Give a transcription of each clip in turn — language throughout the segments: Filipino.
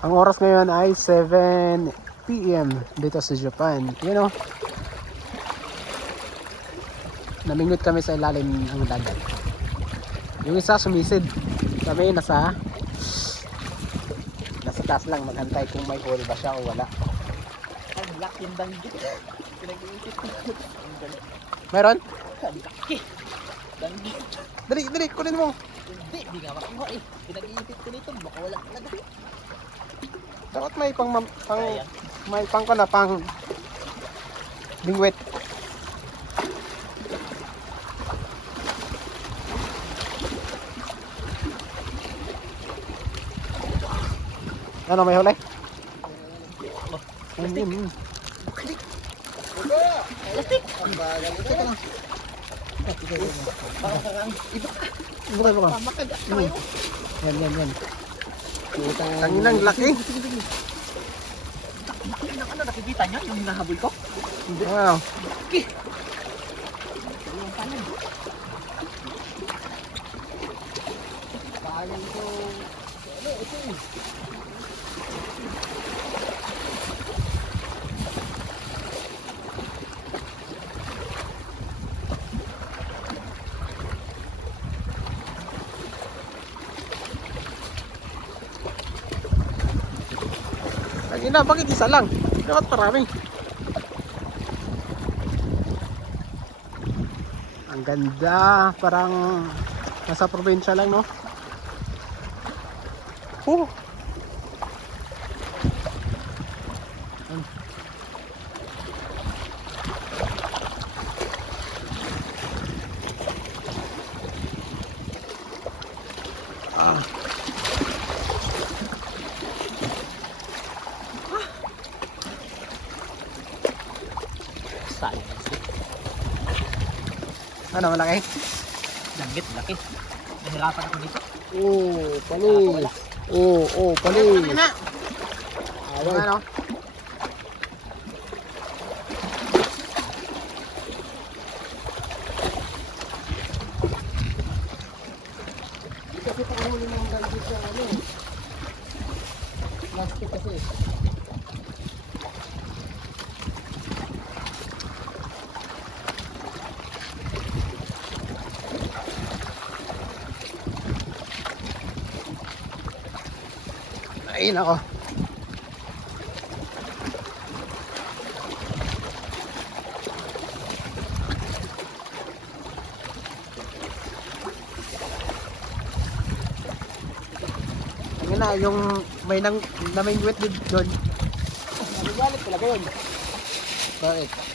Ang oras ngayon ay 7 PM dito sa Japan. You know, namingot kami sa ilalim ng dagat. Yung isa sumisid. Kami nasa taas lang, maghantay kung may hole ba siya o wala. Ang laki yung danggit. Pinag-iisip ko. Meron? Ang laki. Danggit. Dali, kunin mo. Hindi nga makuha eh. Pinag-iisip ko nito, baka wala talaga. Dapat may may pang ko na pang bingwit. Ano, may huli? Plastic. Plastic. Ang bagal ito na. Bukan. Makagat pa yun. Yan. Tanginang laki. Ano nakikita niya yung nahabol ko? Wow. Yung kanan. Bagal ito. Ano ito eh. Tangina, bakit isa lang? Dapat marami. Ang ganda, parang nasa probinsya lang, no? Sayang. Ano, malaki? Danggit, laki. Nahirapan ako dito. Panis. Panis. Away. Ano? Kasi panghuli ng danggit sa ano. Plastic kasi. Ay, nako. Ayun na, yung may namingwit din doon. Nagalit talaga yun. Bakit?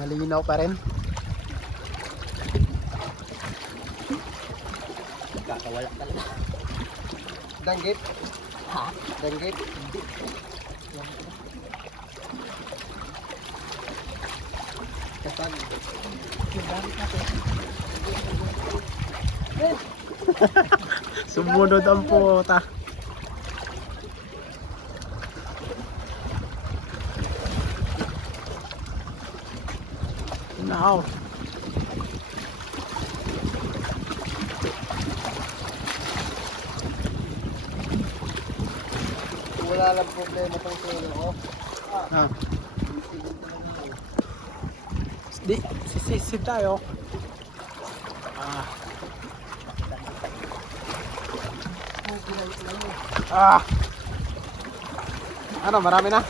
Malinaw pa rin. Kakawala talaga. Danggit? Ha? Danggit? Hindi. Kapag? Yung gamit natin. Sumunod ang puta. Now. Wala lang problema tong solo ko. Ah. Di, sisisip tayo. Ah. Ah. Ano, marami na?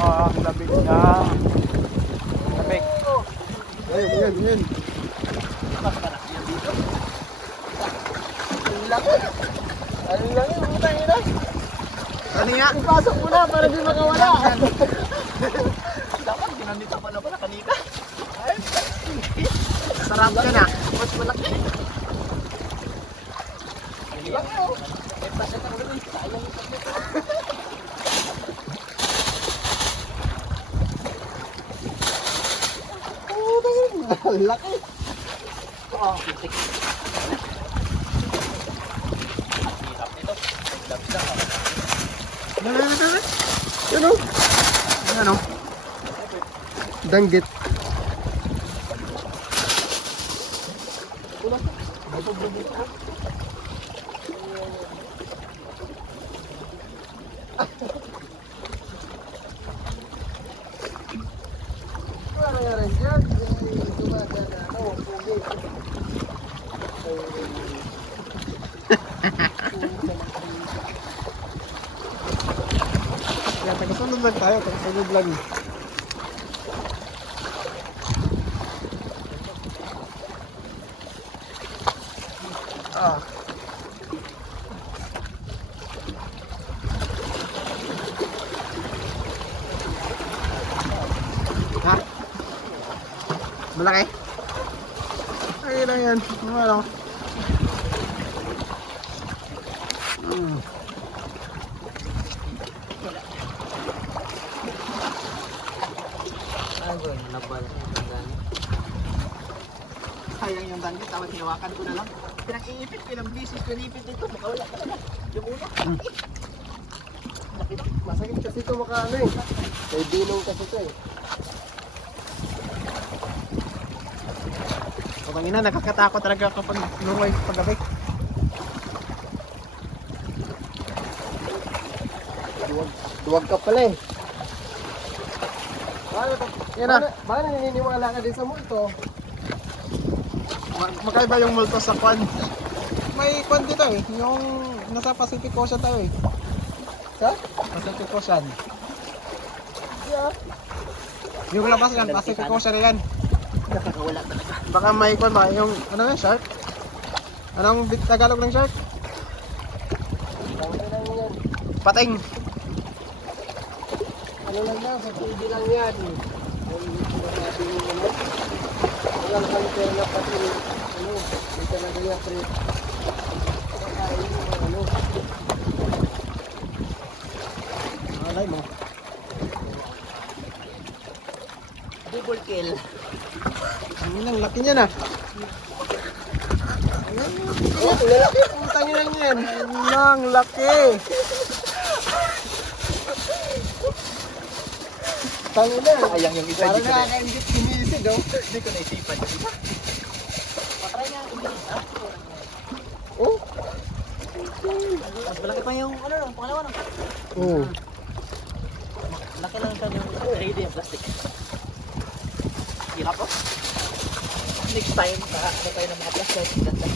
Ang lamig na. Lamig. Ayun. Mas malaki yan dito. Ang laki. Ang laki, putang ina. Ano nga? Ipasok mo na para di makawala. Dapat ginamit pa na pala kanina. Ay, Sarap ka na. Mas malaki. Laki oh. May paset ang ulo. Sayang yung paset. Laki. Oh, pitik. Hirap nito. Nagdagdag ako. Yan o. Yan o. Danggit. Ano nangyari dyan? Kaya tagasunod lang tayo, tagasunod lang. Ah. Ha? Malaki? Ay, lang yan. Ano? Ayun, nabal. Sayang yung danggit, tawag hinawakan ko na lang. Pinag-iipit, pinag-bisis, pinipit dito, baka wala talaga. Yung ulo. Laki na. Masakit kasi ito makaano eh. May binong kasi ito eh. Kapag ina, nakakatakot talaga kapag lumay paggabi. Duwag ka pala eh. Yan na. Bakit naniniwala ka din sa multo? Magkaiba yung multo sa kwan. May kwan dito eh, yung nasa Pacific Ocean tayo eh. Ha? Pacific Ocean. Yeah. Yung labas yan, Pacific Ocean yan. Nakakawala talaga. Baka may kwan ba, yung ano yan, shark? Anong Tagalog ng shark? Ano lang yan? Pating. Ano lang yan? Sa TV lang yan. Ay, sinasabi yung ano. Walang hunter na pati. Ano? Hindi talaga yan, pre. Kakain mo ano. Alay mo. Double kill. Ang inang laki niya na. Oh, lalaki. Putang ina yan. Ang laki. Tangina. Sayang yung isa. Parang nakakaingit sumisid, oh. Hindi ko naisipan yung isa. Patry nga yung isa. Oh. Mas malaki pa yung ano, pangalawa no? Oh. Laki lang siya yung 3D yung plastic. Hirap po. Next time, ano tayo ng mga plastic. Ganda.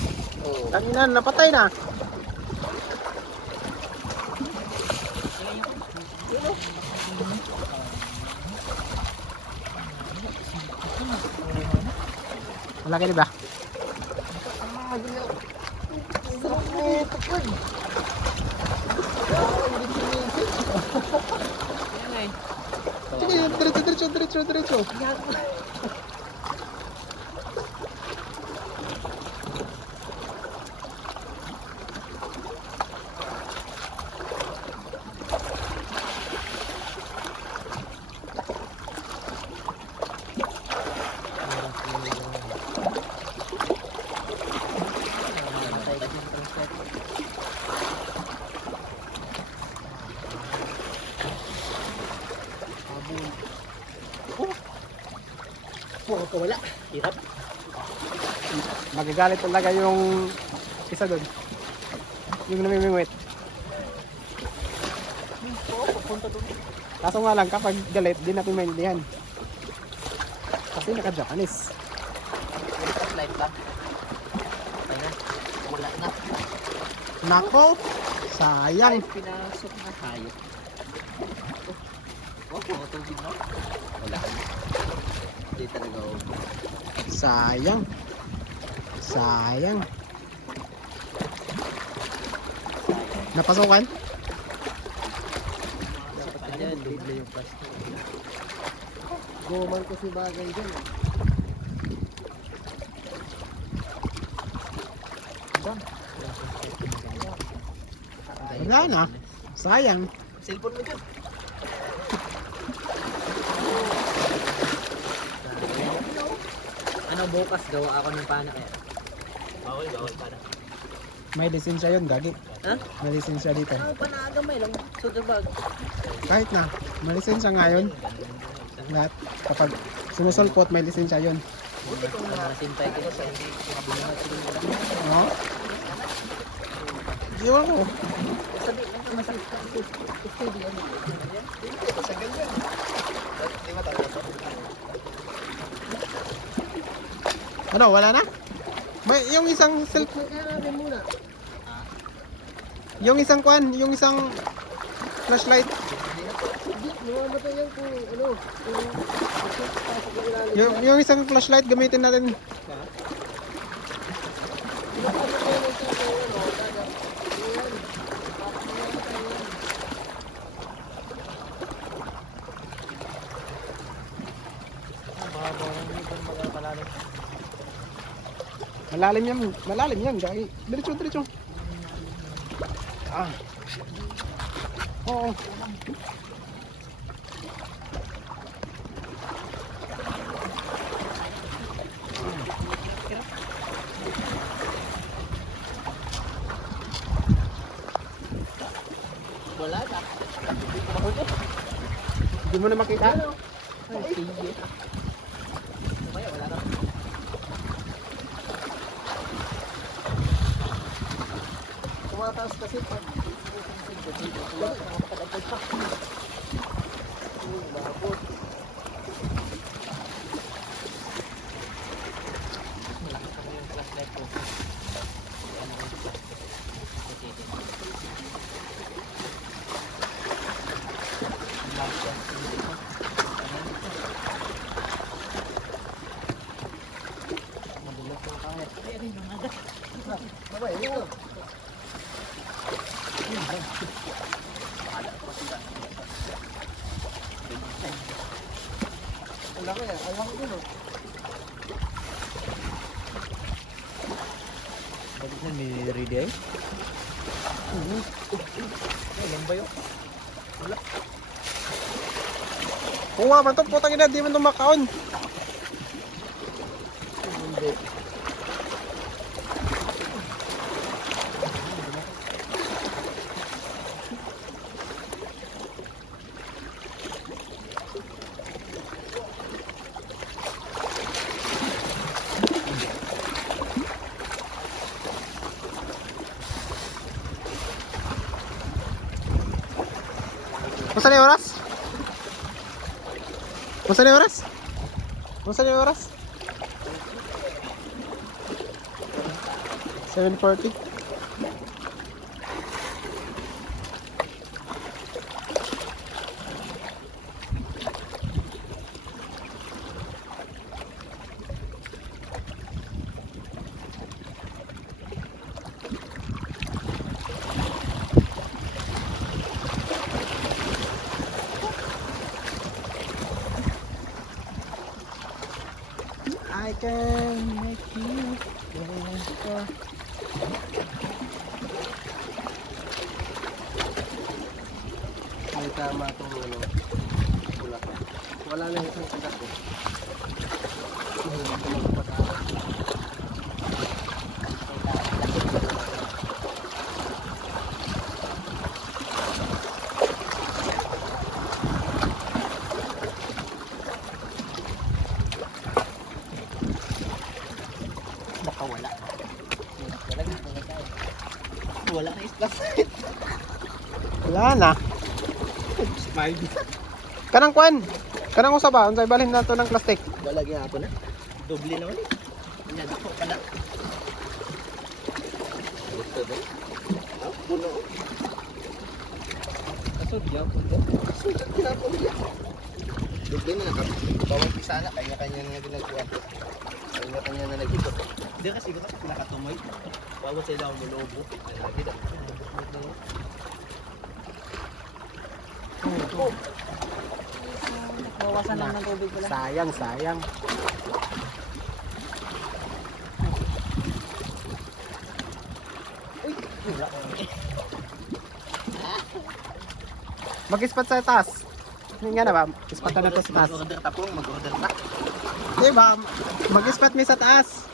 Oh. Tanginan, napatay na. Malaki diba? Sarap nito, Pud. Sige, diretso. Oh, wala. Hirap. Magagalit talaga yung isa doon. Yung namimingwit. Oo, pupunta doon. Kaso nga lang kapag galit, di natin maintindihan. Kasi naka-Japanese. Light lang. Ayun. Wala na. Nako! Sayang! Ay, pinasok na tayo. Oh, puro tubig no? Wala. Hindi talaga oh. Sayang! Sayang! Napasukan? Dapat na yan, doble yung plastic. Guman kasi bagay dyan. Wala na. Sayang. Cellphone mo dyan. Ano bukas gawa ako ng pana kaya? Bawal, para. May lisensya yun, gagi. Ha? May lisensya dito. Ano panagamay lang sa bag. Kahit na, may lisensya nga yun. Lahat. Kapag sumusulpot, may lisensya yun. Buti kung Nasintay ko. sa hindi. Oo. Iwan ko. Sabi lang ka masakit. Sa ganyan. Di ba tayo? Ano, wala na? May, yung isang Magkakaroon muna. yung isang kwan, yung isang flashlight. Hindi, mamamatay yan kung ano. Kung pasok na ilalim. Yung isang flashlight gamitin natin. Pasok na yan sa ano. Dagat. Ayan. Malalim yan, gagi. Diretso, diretso. Ah. Oo. Wala na. Hindi mo na makita. Ay, sige. Mamaya, wala na. Tumataas kasi pag babot. Malakas ako yung flashlight ko. Ano yung flashlight? Madulas yung kahit. Ay, ano yung mga Babay, ito. Ang laki ah. Ang laki din oh. Bakit na may ready ay? Ilan ba yun? Kuha man to, putang ina, di man to makaon. Hindi. Masa na yung oras? Masa na yung oras? Masa na yung oras? 7:40. I can make you better. May tama itong ano. Wala. Wala na isang kagat eh. Baka wala. Talaga, wala tayo. Wala na islas. Wala na. Smile. Kanang kwan. Kanang usaba, unsay balhin na to ng plastic. Balagyan ako na. Doble naman eh. Yan ako pala. Gusto ba? Ah, puno. Kasod yan po dyan. Sulit ko na po niya. Doble na bawat isa na. Kanya-kanya na ginagawa. Kanya-kanya na nag-ikot. Hindi kasi ko kasi pinakatumoy. Bawat sila ang mulobo. Lagi na. Bawasan lang ng tubig ko lang. Sayang, sayang. Mag-spot sa taas. Hindi nga na ba? Spot na to sa taas. Mag-order tapong, mag-order ta. Di ba? Mag-spot mi sa taas.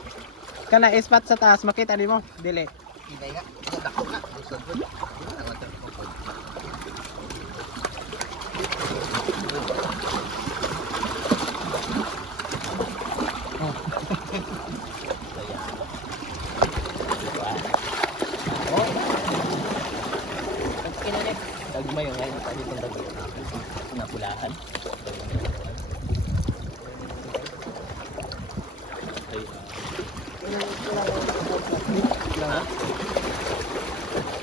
Kana spot sa taas, makita ni mo. Dili. Hindi nga. Dako na. Busog ko. Dagmay yung ngayon sa itong dagmay na pulahan.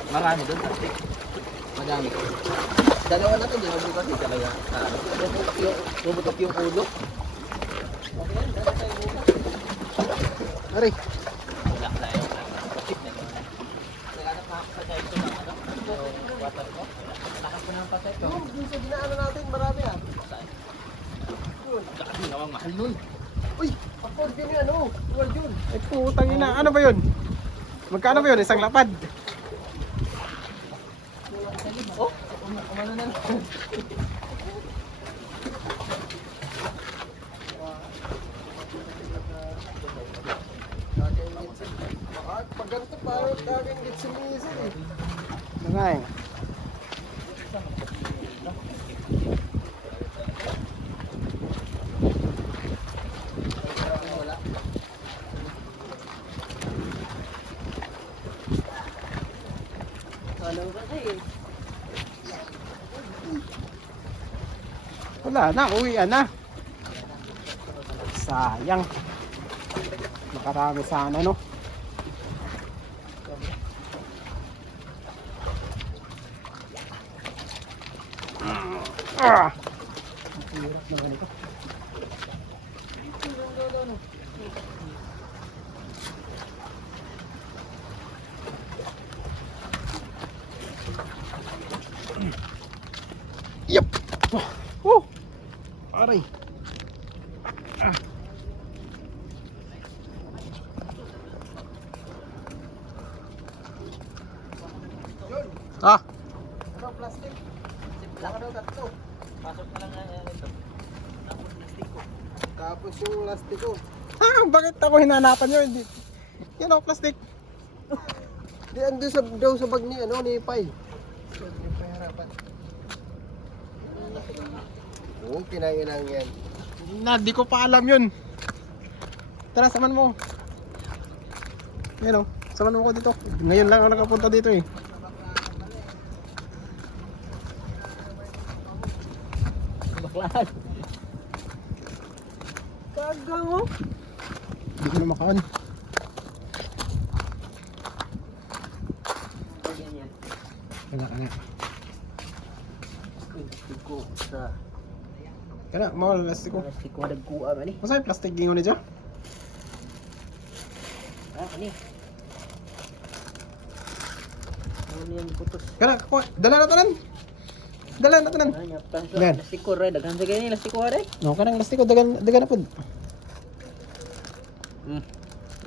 Marami doon plastic. Madami. Dalawa na to, di na bukas eh talaga. Bumutok yung ulo. Ari. Wala na yung chip na yun. Naghanap na ako sa tayo ito ng ano. Water ko. Lakas ko ng pasay ko. Yung sa dinaano natin, marami ah. Kasi nawang mahal nun. Uy, afford din yung ano, tuwal yun. Ay putang ina. Ano ba yun? Magkano ba yun? Isang lapad. Oh, umano na lang. Pag ganito parang dagang gitsin minsan eh. Ano nga eh. Alam kasi eh. Wala na. Uwian na. Sayang. Makarami sana no. Ah! Ang hirap naman ito. Yep. Oh. Aray. Ah. Ah. Ano, plastic? Laka daw tatlo. Pasok na lang na ito. Tapos plastic ko. Tapos yung lastiko. Ah, bakit ako hinanapan nyo? Hindi. Yan o, plastic. Di andun sa, daw sa bag ni, ano, ni Pai. Yung pahirapan. Oo, kinailang yan. Na, di ko pa alam yun. Tara, saman mo. Yan o, saman mo ko dito. Ngayon lang ako nakapunta dito eh. Baklahan. Kagang mo. Hindi ko na makaan. Wala ka na. Ko sa Kana, mawala plastic ko. plastic ko dagkuha man ni. Masa yung plastic gingo na dyan? Kani. Ano yan putos? Kana, kuha. Dala na tanan. Dala na tanan. Ano pa Yan. plastic ko red daghan sa gani plastic ko red. No, kanang plastic ko. Dagan na po.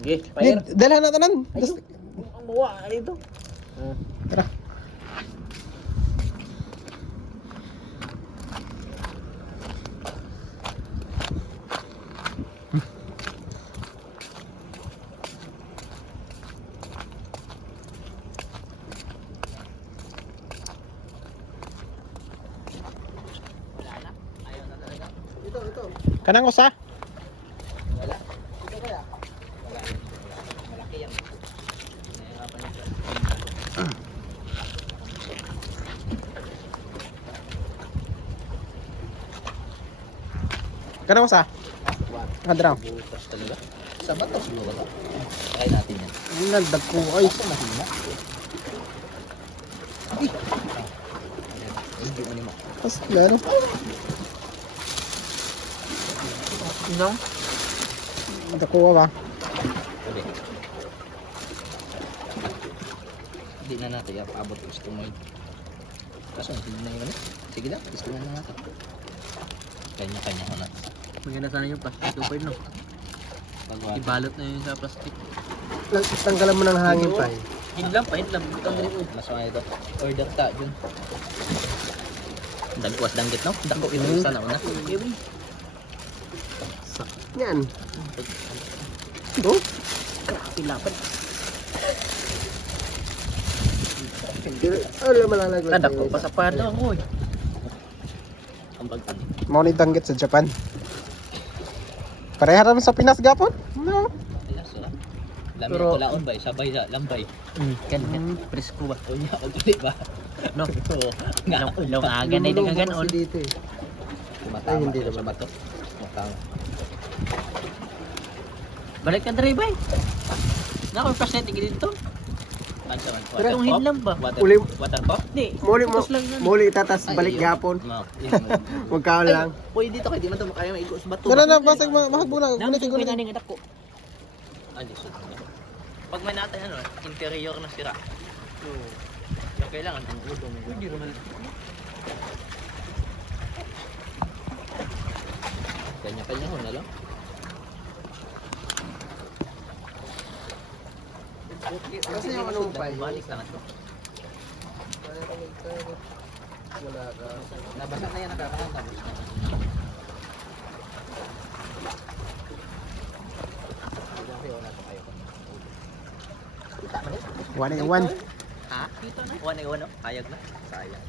Okay, fire. Dala na tanan. Ang bawa dito. Tara. Ito. Kanang usa. Wala. Ito kaya. Wala. Malaki yan. Nahirapan niya. Kanang usa. Adraw. Butas talaga. Sa bato siguro ba? Try natin yan. Ang nagdag ko ay. Mahina. Hindi mo nimo. Pas lalo. No? Nakuha ba? Pwede. Hindi na natin abot gusto mo. Kaso hindi na yun. Sige na, gusto na natin. Kanya-kanya ko na. Maganda sana yung plastic ko no? Ibalot na yun sa plastic. Tanggalan mo ng hangin, Pai. Hidlam pa, hidlam. Butang rin mo. Mas mga ito. Order ta, dun. Dagwas danggit no? Dako ito Mm. isa na una. Yan. Oh, Pilapan. Ano malalaglag? Dako pa sa pado ako eh. Ang bagtan. mao ni danggit sa Japan. Pareha ra man sa Pinas gapon. No. Ayos wala. Lami Pero- ko laon ba sabay sa lambay. Kan presko ba? Unya og dili ba? No. Long aga na ito ganon. Dito eh. Tumatama Ay, hindi siya naman. sa bato. Tumatama. Balik ka dre bay. Nako pasyente dito. Ansa man. Pero kung hinlam ba? Uli- Water pa? Di. Muli mo, Tapos lang yan. muli tatas balik Ay, gapon. No. Magkaon lang. Uy, dito kayo, di man ito makaya maigo sa bato. Dala na basig mahagbo na. Nang Gulitin ko gulitin. na dako. Ali sud. Pag may natay ano, interior na sira. Yung kailangan ang ulo mo. Hindi naman. Kanya-kanya ho na lang. Kasi yung ano pa yun. Balik lang ito. Wala ka. Nabasa na yan nakakahan tapos. One and one. Ha? Dito na. One na. Hayag na. Sayang.